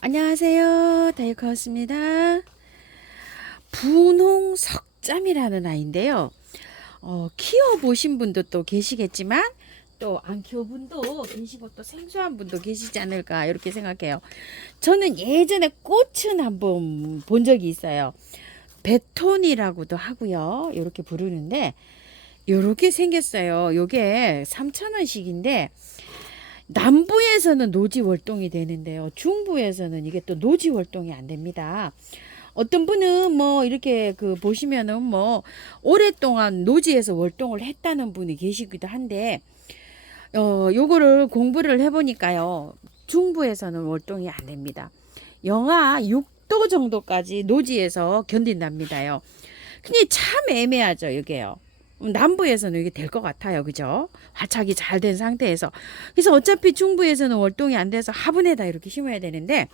안녕하세요. 다이커스입니다. 분홍 석잠이라는 아이인데요. 키워보신 분도 또 계시겠지만 또 안 키워본 분도 계시고 또 생소한 분도 계시지 않을까 이렇게 생각해요. 저는 예전에 꽃은 한번 본 적이 있어요. 베톤이라고도 하고요. 이렇게 부르는데 이렇게 생겼어요. 요게 3,000원씩인데 남부에서는 노지 월동이 되는데요. 중부에서는 이게 또 노지 월동이 안 됩니다. 어떤 분은 뭐 이렇게 보시면은 뭐 오랫동안 노지에서 월동을 했다는 분이 계시기도 한데 요거를 공부를 해보니까요. 중부에서는 월동이 안 됩니다. 영하 6도 정도까지 노지에서 견딘답니다요. 근데 참 애매하죠, 이게요. 남부에서는 이게 될 것 같아요. 그죠? 화착이 잘 된 상태에서. 그래서 어차피 중부에서는 월동이 안 돼서 화분에다 이렇게 심어야 되는데,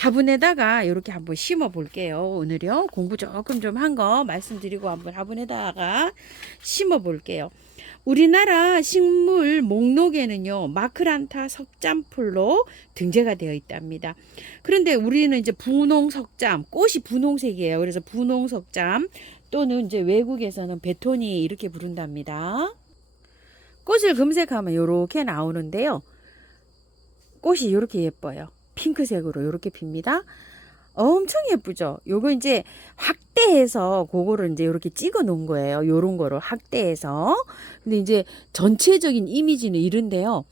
화분에다가 이렇게 한번 심어 볼게요. 오늘요. 공부 조금 좀 한 거 말씀드리고 한번 화분에다가 심어 볼게요. 우리나라 식물 목록에는요, 마크란타 석잠풀로 등재가 되어 있답니다. 그런데 우리는 이제 분홍 석잠, 꽃이 분홍색이에요. 그래서 분홍 석잠 또는 이제 외국에서는 베토니 이렇게 부른답니다. 꽃을 검색하면 이렇게 나오는데요. 꽃이 이렇게 예뻐요. 핑크색으로 이렇게 핍니다. 엄청 예쁘죠? 요거 이제 확대해서 그거를 이제 이렇게 찍어 놓은 거예요. 요런 거를 확대해서. 근데 이제 전체적인 이미지는 이런데요.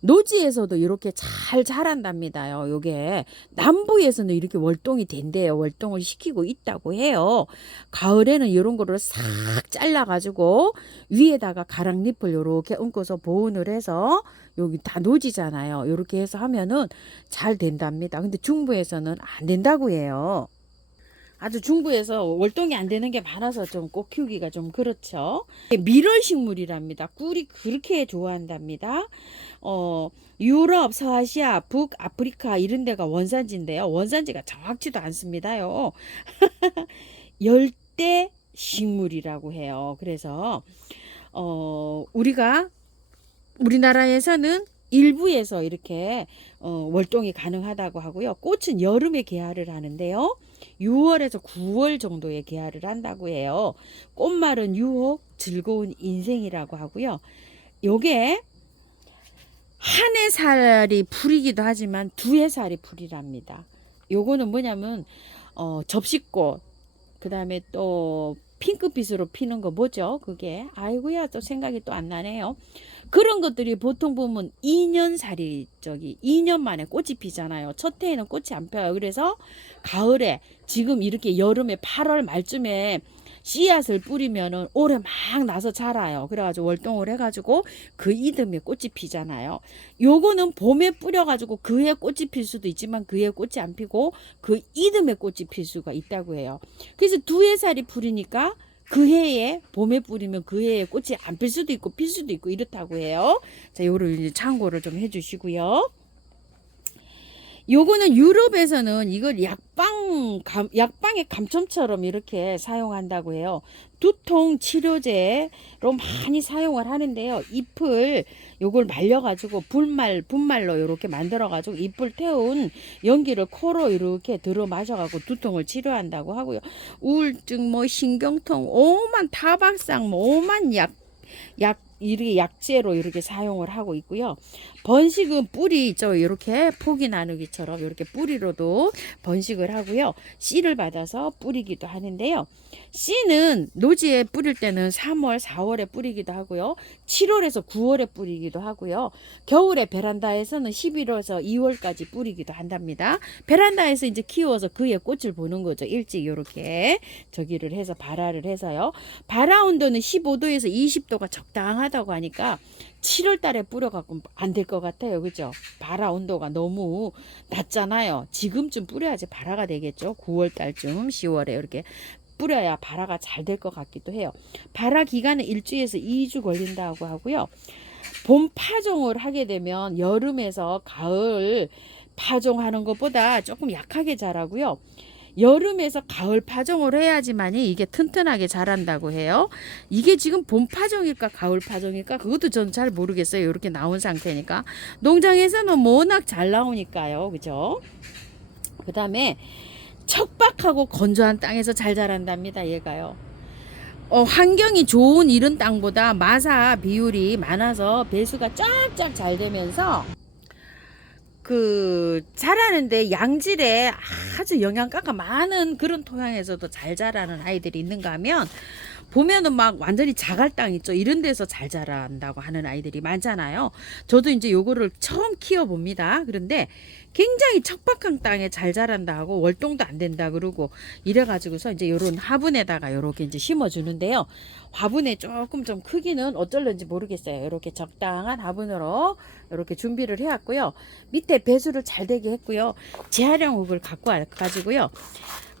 노지에서도 이렇게 잘 자란답니다요. 요게 남부에서는 이렇게 월동이 된대요. 월동을 시키고 있다고 해요. 가을에는 이런 거를 싹 잘라 가지고 위에다가 가랑잎을 요렇게 얹고서 보온을 해서 여기 다 노지잖아요. 요렇게 해서 하면은 잘 된답니다. 근데 중부에서는 안 된다고 해요. 아주 중부에서 월동이 안 되는 게 많아서 좀 꽃 키우기가 좀 그렇죠. 밀월식물이랍니다. 꿀이 그렇게 좋아한답니다. 유럽, 서아시아, 북아프리카 이런 데가 원산지인데요. 원산지가 정확치도 않습니다요. 열대 식물이라고 해요. 그래서 우리나라에서는 일부에서 이렇게 월동이 가능하다고 하고요. 꽃은 여름에 개화를 하는데요. 6월에서 9월 정도에 개화를 한다고 해요. 꽃말은 유혹, 즐거운 인생이라고 하고요. 요게 한 해살이 풀이기도 하지만 두 해살이 풀이랍니다. 요거는 뭐냐면 접시꽃, 그 다음에 또 핑크빛으로 피는 거 뭐죠? 그게 아이고야 또 생각이 또 안 나네요. 그런 것들이 보통 보면 2년살이 2년 만에 꽃이 피잖아요. 첫 해에는 꽃이 안 펴요. 그래서 가을에 지금 이렇게 여름에 8월 말쯤에 씨앗을 뿌리면은 올해 막 나서 자라요. 그래가지고 월동을 해가지고 그 이듬해 꽃이 피잖아요. 요거는 봄에 뿌려가지고 그해 꽃이 필 수도 있지만 그해 꽃이 안 피고 그 이듬해 꽃이 필 수가 있다고 해요. 그래서 두 해살이 풀이니까 그 해에 봄에 뿌리면 그 해에 꽃이 안 필 수도 있고 필 수도 있고 이렇다고 해요. 자, 요를 이제 참고를 좀 해주시고요. 요거는 유럽에서는 이걸 약방의 감점처럼 이렇게 사용한다고 해요. 두통 치료제로 많이 사용을 하는데요. 잎을 요걸 말려가지고 분말로 이렇게 만들어가지고 잎을 태운 연기를 코로 이렇게 들어 마셔가지고 두통을 치료한다고 하고요. 우울증, 뭐 신경통, 오만 타박상, 뭐 오만 이렇게 약재로 이렇게 사용을 하고 있고요. 번식은 뿌리 있죠. 이렇게 포기 나누기처럼 이렇게 뿌리로도 번식을 하고요. 씨를 받아서 뿌리기도 하는데요. 씨는 노지에 뿌릴 때는 3월, 4월에 뿌리기도 하고요. 7월에서 9월에 뿌리기도 하고요. 겨울에 베란다에서는 11월에서 2월까지 뿌리기도 한답니다. 베란다에서 이제 키워서 그의 꽃을 보는 거죠. 일찍 이렇게 저기를 해서 발화를 해서요. 발화 온도는 15도에서 20도가 적당하다고 하니까 7월 달에 뿌려갖고 안 될 것 같아요. 그죠? 발화 온도가 너무 낮잖아요. 지금쯤 뿌려야지 발화가 되겠죠. 9월 달쯤, 10월에 이렇게 뿌려야 발화가 잘 될 것 같기도 해요. 발화 기간은 1주에서 2주 걸린다고 하고요. 봄 파종을 하게 되면 여름에서 가을 파종하는 것보다 조금 약하게 자라고요. 여름에서 가을 파종을 해야지만이 이게 튼튼하게 자란다고 해요. 이게 지금 봄 파종일까 가을 파종일까 그것도 저는 잘 모르겠어요. 이렇게 나온 상태니까 농장에서는 워낙 잘 나오니까요. 그죠? 그 다음에 척박하고 건조한 땅에서 잘 자란답니다. 얘가요. 환경이 좋은 이런 땅보다 마사 비율이 많아서 배수가 쫙쫙 잘 되면서 자라는데 양질의 아주 영양가가 많은 그런 토양에서도 잘 자라는 아이들이 있는가 하면 보면은 막 완전히 자갈 땅 있죠. 이런 데서 잘 자란다고 하는 아이들이 많잖아요. 저도 이제 요거를 처음 키워봅니다. 그런데 굉장히 척박한 땅에 잘 자란다 하고 월동도 안 된다 그러고 이래가지고서 이제 요런 화분에다가 요렇게 이제 심어주는데요. 화분에 조금 좀 크기는 어쩔런지 모르겠어요. 이렇게 적당한 화분으로 이렇게 준비를 해왔고요. 밑에 배수를 잘 되게 했고요. 재활용 흙을 갖고 와가지고요.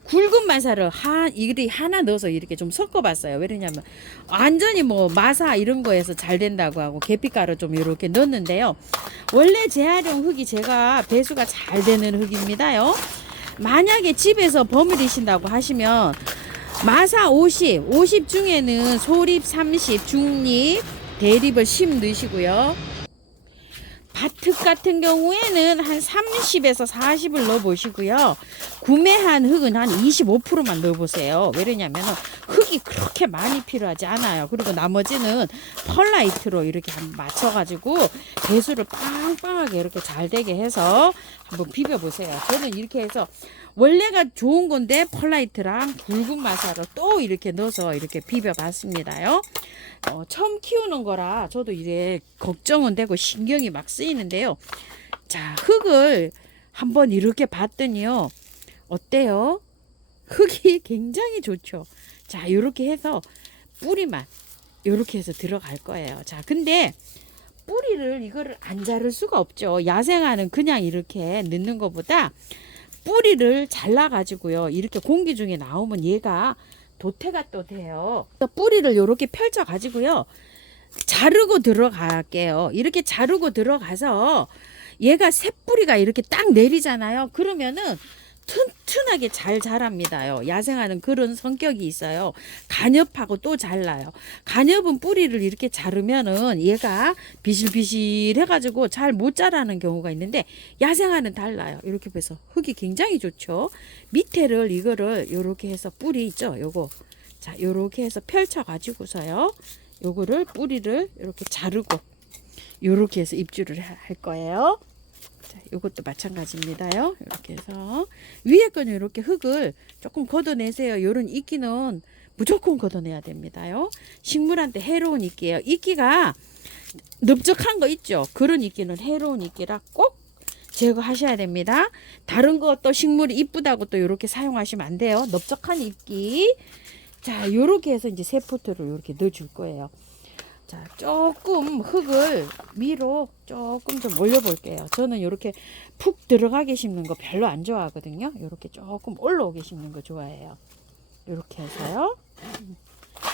굵은 마사를 이리 하나 넣어서 이렇게 좀 섞어봤어요. 왜냐면 완전히 뭐 마사 이런 거에서 잘 된다고 하고 계피가루 좀 이렇게 넣었는데요. 원래 재활용 흙이 제가 배수가 잘 되는 흙입니다요. 만약에 집에서 버무리신다고 하시면 마사 50 중에는 소립 30, 중립, 대립을 10 넣으시고요. 밭흙 같은 경우에는 한 30에서 40을 넣어보시고요. 구매한 흙은 한 25%만 넣어보세요. 왜냐면 흙이 그렇게 많이 필요하지 않아요. 그리고 나머지는 펄라이트로 이렇게 한번 맞춰가지고 배수를 빵빵하게 이렇게 잘 되게 해서 한번 비벼보세요. 저는 이렇게 해서 원래가 좋은 건데 펄라이트랑 굵은 마사를 또 이렇게 넣어서 이렇게 비벼봤습니다요. 처음 키우는 거라 저도 이제 걱정은 되고 신경이 막 쓰이는데요. 자, 흙을 한번 이렇게 봤더니요. 어때요? 흙이 굉장히 좋죠. 자, 이렇게 해서 뿌리만 이렇게 해서 들어갈 거예요. 자, 근데 뿌리를 이거를 안 자를 수가 없죠. 야생화는 그냥 이렇게 넣는 것보다 뿌리를 잘라가지고요. 이렇게 공기 중에 나오면 얘가 도태가 또 돼요. 뿌리를 이렇게 펼쳐 가지고요. 자르고 들어갈게요. 이렇게 자르고 들어가서 얘가 새뿌리가 이렇게 딱 내리잖아요. 그러면은 튼튼하게 잘 자랍니다요. 야생화는 그런 성격이 있어요. 간엽하고 또 잘나요. 간엽은 뿌리를 이렇게 자르면은 얘가 비실비실 해가지고 잘 못 자라는 경우가 있는데 야생화는 달라요. 이렇게 해서 흙이 굉장히 좋죠. 밑에를 이거를 요렇게 해서 뿌리 있죠. 요거 자 요렇게 해서 펼쳐 가지고서요. 요거를 뿌리를 이렇게 자르고 요렇게 해서 입주를 할 거예요. 자, 요것도 마찬가지입니다요. 이렇게 해서 위에 거는 이렇게 흙을 조금 걷어내세요. 요런 이끼는 무조건 걷어내야 됩니다요. 식물한테 해로운 이끼예요. 이끼가 넓적한 거 있죠. 그런 이끼는 해로운 이끼라 꼭 제거하셔야 됩니다. 다른 거 또 식물이 이쁘다고 또 이렇게 사용하시면 안 돼요. 넓적한 이끼. 자, 요렇게 해서 이제 새 포트를 이렇게 넣어줄 거예요. 자, 조금 흙을 위로 조금 좀 올려볼게요. 저는 이렇게 푹 들어가게 심는 거 별로 안 좋아하거든요. 이렇게 조금 올라오게 심는 거 좋아해요. 이렇게 해서요.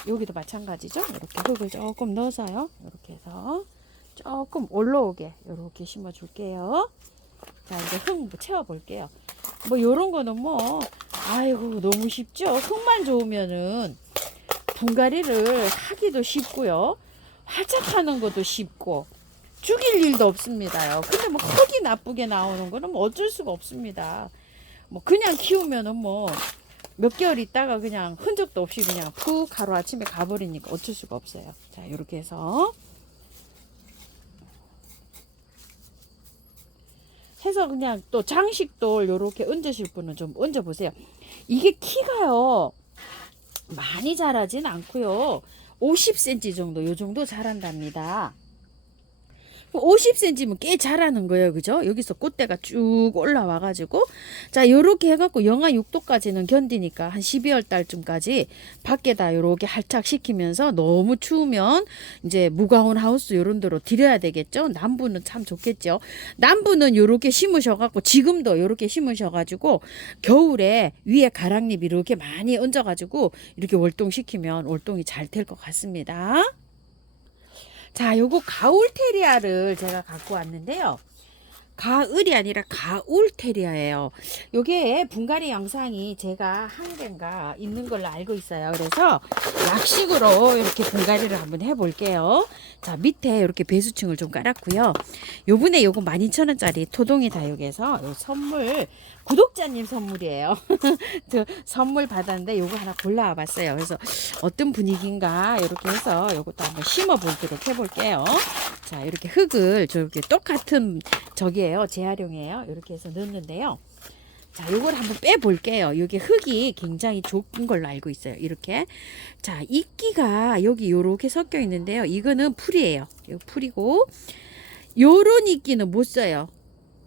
여기도 마찬가지죠. 이렇게 흙을 조금 넣어서요. 이렇게 해서 조금 올라오게 이렇게 심어줄게요. 자, 이제 흙 채워볼게요. 뭐 요런 거는 뭐 아이고 너무 쉽죠. 흙만 좋으면은 분갈이를 하기도 쉽고요. 활착하는 것도 쉽고 죽일 일도 없습니다요. 근데 뭐 흙이 나쁘게 나오는 거는 뭐 어쩔 수가 없습니다. 뭐 그냥 키우면은 뭐 몇 개월 있다가 그냥 흔적도 없이 그냥 푹 하루 아침에 가버리니까 어쩔 수가 없어요. 자, 이렇게 해서 그냥 또 장식돌 요렇게 얹으실 분은 좀 얹어보세요. 이게 키가요 많이 자라진 않고요. 50cm 정도 요 정도 자란답니다. 50cm면 꽤 자라는 거예요. 그죠? 여기서 꽃대가 쭉 올라와 가지고 자 요렇게 해갖고 영하 6도까지는 견디니까 한 12월 달쯤까지 밖에다 요렇게 활착시키면서 너무 추우면 이제 무광원 하우스 요런 데로 들여야 되겠죠. 남부는 참 좋겠죠. 남부는 요렇게 심으셔갖고 지금도 요렇게 심으셔가지고 겨울에 위에 가랑잎 이렇게 많이 얹어가지고 이렇게 월동시키면 월동이 잘 될 것 같습니다. 자, 요거 가울테리아를 제가 갖고 왔는데요. 가을이 아니라 가울 테리아예요. 요게 분갈이 영상이 제가 한 개인가 있는 걸로 알고 있어요. 그래서 약식으로 이렇게 분갈이를 한번 해볼게요. 자, 밑에 이렇게 배수층을 좀 깔았고요. 요번에 요거 12,000원짜리 토동이 다육에서 요 선물, 구독자님 선물이에요. 저 선물 받았는데 요거 하나 골라와 봤어요. 그래서 어떤 분위기인가 이렇게 해서 요것도 한번 심어 보도록 해볼게요. 자, 이렇게 흙을 저렇게 똑같은 저기에요. 재활용이에요. 이렇게 해서 넣는데요. 자, 요걸 한번 빼 볼게요. 여기 흙이 굉장히 좁은 걸로 알고 있어요. 이렇게. 자, 이끼가 여기 요렇게 섞여 있는데요. 이거는 풀이에요. 요 풀이고, 요런 이끼는 못 써요.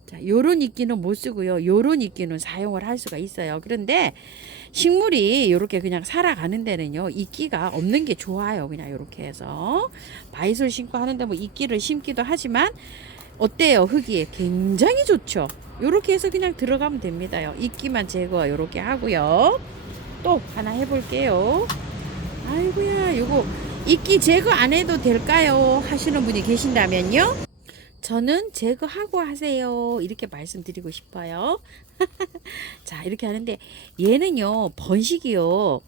자, 요런 이끼는 못 쓰고요. 요런 이끼는 사용을 할 수가 있어요. 그런데 식물이 요렇게 그냥 살아가는 데는요, 이끼가 없는 게 좋아요. 그냥 요렇게 해서 바이솔 심고 하는데 뭐 이끼를 심기도 하지만 어때요? 흙이 굉장히 좋죠. 요렇게 해서 그냥 들어가면 됩니다요. 이끼만 제거 요렇게 하고요. 또 하나 해볼게요. 아이고야, 요거 이끼 제거 안 해도 될까요? 하시는 분이 계신다면요, 저는 제거하고 하세요. 이렇게 말씀드리고 싶어요. 자, 이렇게 하는데 얘는요, 번식이요,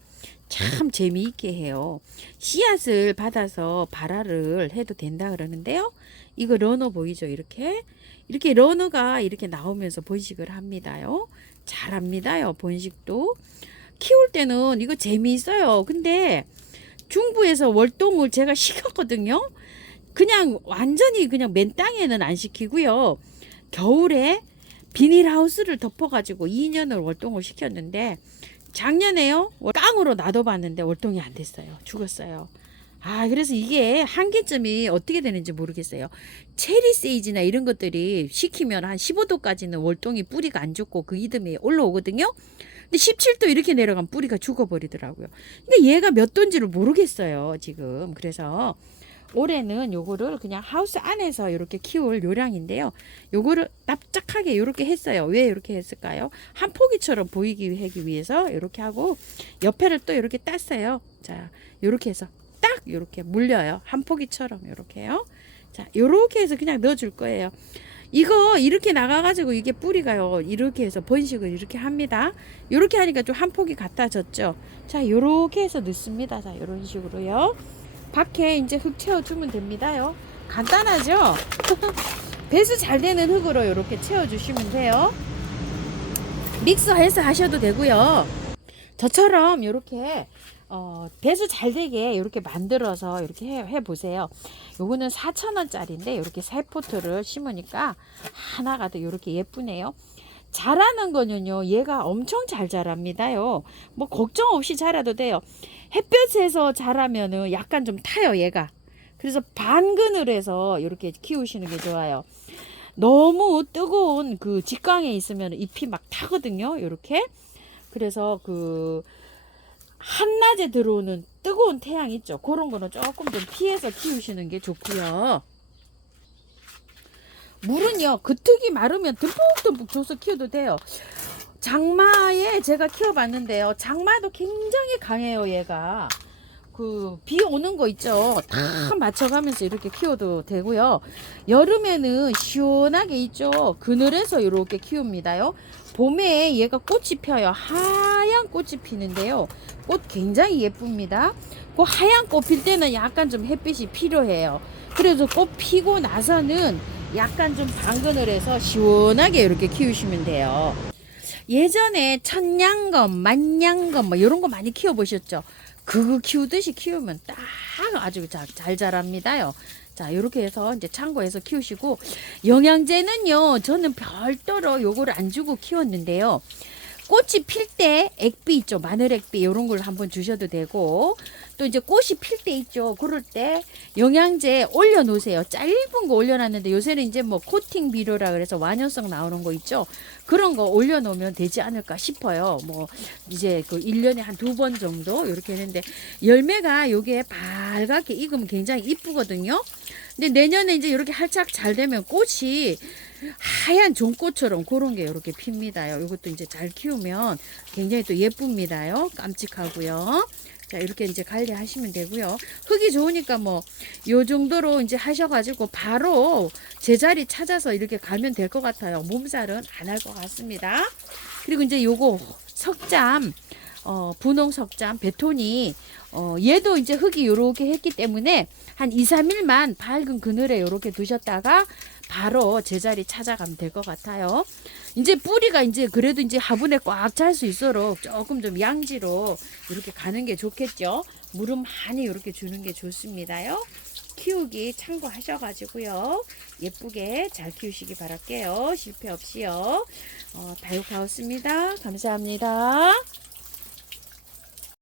참 재미있게 해요. 씨앗을 받아서 발화를 해도 된다 그러는데요. 이거 러너 보이죠? 이렇게 러너가 이렇게 나오면서 번식을 합니다요. 잘합니다요. 번식도. 키울 때는 이거 재미있어요. 근데 중부에서 월동을 제가 시켰거든요. 그냥 완전히 그냥 맨 땅에는 안 시키고요. 겨울에 비닐하우스를 덮어가지고 2년을 월동을 시켰는데 작년에요, 땅으로 놔둬봤는데 월동이 안 됐어요. 죽었어요. 아, 그래서 이게 한계점이 어떻게 되는지 모르겠어요. 체리 세이지나 이런 것들이 시키면 한 15도까지는 월동이 뿌리가 안 죽고 그 이듬해 올라오거든요. 근데 17도 이렇게 내려가면 뿌리가 죽어버리더라고요. 근데 얘가 몇 도인지를 모르겠어요, 지금. 그래서 올해는 요거를 그냥 하우스 안에서 이렇게 키울 요량인데요. 요거를 납작하게 이렇게 했어요. 왜 이렇게 했을까요? 한 포기처럼 보이기 하기 위해서 이렇게 하고 옆에를 또 이렇게 땄어요. 자, 이렇게 해서 딱 이렇게 물려요. 한 포기처럼 이렇게요. 자, 이렇게 해서 그냥 넣어줄 거예요. 이거 이렇게 나가가지고 이게 뿌리가요, 이렇게 해서 번식을 이렇게 합니다. 이렇게 하니까 좀 한 폭이 같아졌죠. 자, 이렇게 해서 넣습니다. 자, 이런 식으로요. 밖에 이제 흙 채워주면 됩니다요. 간단하죠? 배수 잘 되는 흙으로 이렇게 채워주시면 돼요. 믹서해서 하셔도 되고요. 저처럼 이렇게 배수 잘 되게 이렇게 만들어서 이렇게 해보세요. 요거는 4,000원짜리인데 이렇게 세 포트를 심으니까 하나가 더 이렇게 예쁘네요. 자라는 거는요, 얘가 엄청 잘 자랍니다요. 뭐 걱정 없이 자라도 돼요. 햇볕에서 자라면은 약간 좀 타요, 얘가. 그래서 반그늘에서 이렇게 키우시는 게 좋아요. 너무 뜨거운 그 직광에 있으면 잎이 막 타거든요, 이렇게. 그래서 그 한낮에 들어오는 뜨거운 태양 있죠, 그런 거는 조금 좀 피해서 키우시는 게 좋고요. 물은요, 그특이 마르면 듬뿍듬뿍 줘서 키워도 돼요. 장마에 제가 키워봤는데요, 장마도 굉장히 강해요. 얘가 그 비 오는 거 있죠, 다 맞춰가면서 이렇게 키워도 되고요. 여름에는 시원하게 있죠, 그늘에서 이렇게 키웁니다요. 봄에 얘가 꽃이 펴요. 하얀 꽃이 피는데요, 꽃 굉장히 예쁩니다. 그 하얀 꽃 필 때는 약간 좀 햇빛이 필요해요. 그래서 꽃 피고 나서는 약간 좀 반그늘에서 시원하게 이렇게 키우시면 돼요. 예전에 천냥검, 만냥검 뭐 이런 거 많이 키워보셨죠? 그거 키우듯이 키우면 딱 아주 잘 자랍니다요. 자, 이렇게 해서 이제 창고에서 키우시고, 영양제는요, 저는 별도로 요거를 안 주고 키웠는데요. 꽃이 필 때 액비 있죠, 마늘 액비 이런 걸 한번 주셔도 되고, 또 이제 꽃이 필 때 있죠, 그럴 때 영양제 올려 놓으세요. 짧은 거 올려놨는데 요새는 이제 뭐 코팅 비료라 그래서 완효성 나오는 거 있죠, 그런 거 올려 놓으면 되지 않을까 싶어요. 뭐 이제 그 1년에 한 2번 정도 이렇게 했는데, 열매가 요게 빨갛게 익으면 굉장히 이쁘거든요. 근데 내년에 이제 이렇게 활짝 잘 되면 꽃이 하얀 종꽃처럼 그런 게 이렇게 핍니다요. 이것도 이제 잘 키우면 굉장히 또 예쁩니다요. 깜찍하고요. 자, 이렇게 이제 관리하시면 되고요. 흙이 좋으니까 뭐 요 정도로 이제 하셔가지고 바로 제자리 찾아서 이렇게 가면 될 것 같아요. 몸살은 안 할 것 같습니다. 그리고 이제 요거 석잠, 분홍 석잠 베토니, 얘도 이제 흙이 요렇게 했기 때문에 한 2, 3일만 밝은 그늘에 요렇게 두셨다가 바로 제자리 찾아가면 될 것 같아요. 이제 뿌리가 이제 그래도 이제 화분에 꽉 찰 수 있도록 조금 좀 양지로 이렇게 가는 게 좋겠죠. 물은 많이 이렇게 주는 게 좋습니다요. 키우기 참고하셔가지고요. 예쁘게 잘 키우시기 바랄게요. 실패 없이요. 다육하우스입니다. 감사합니다.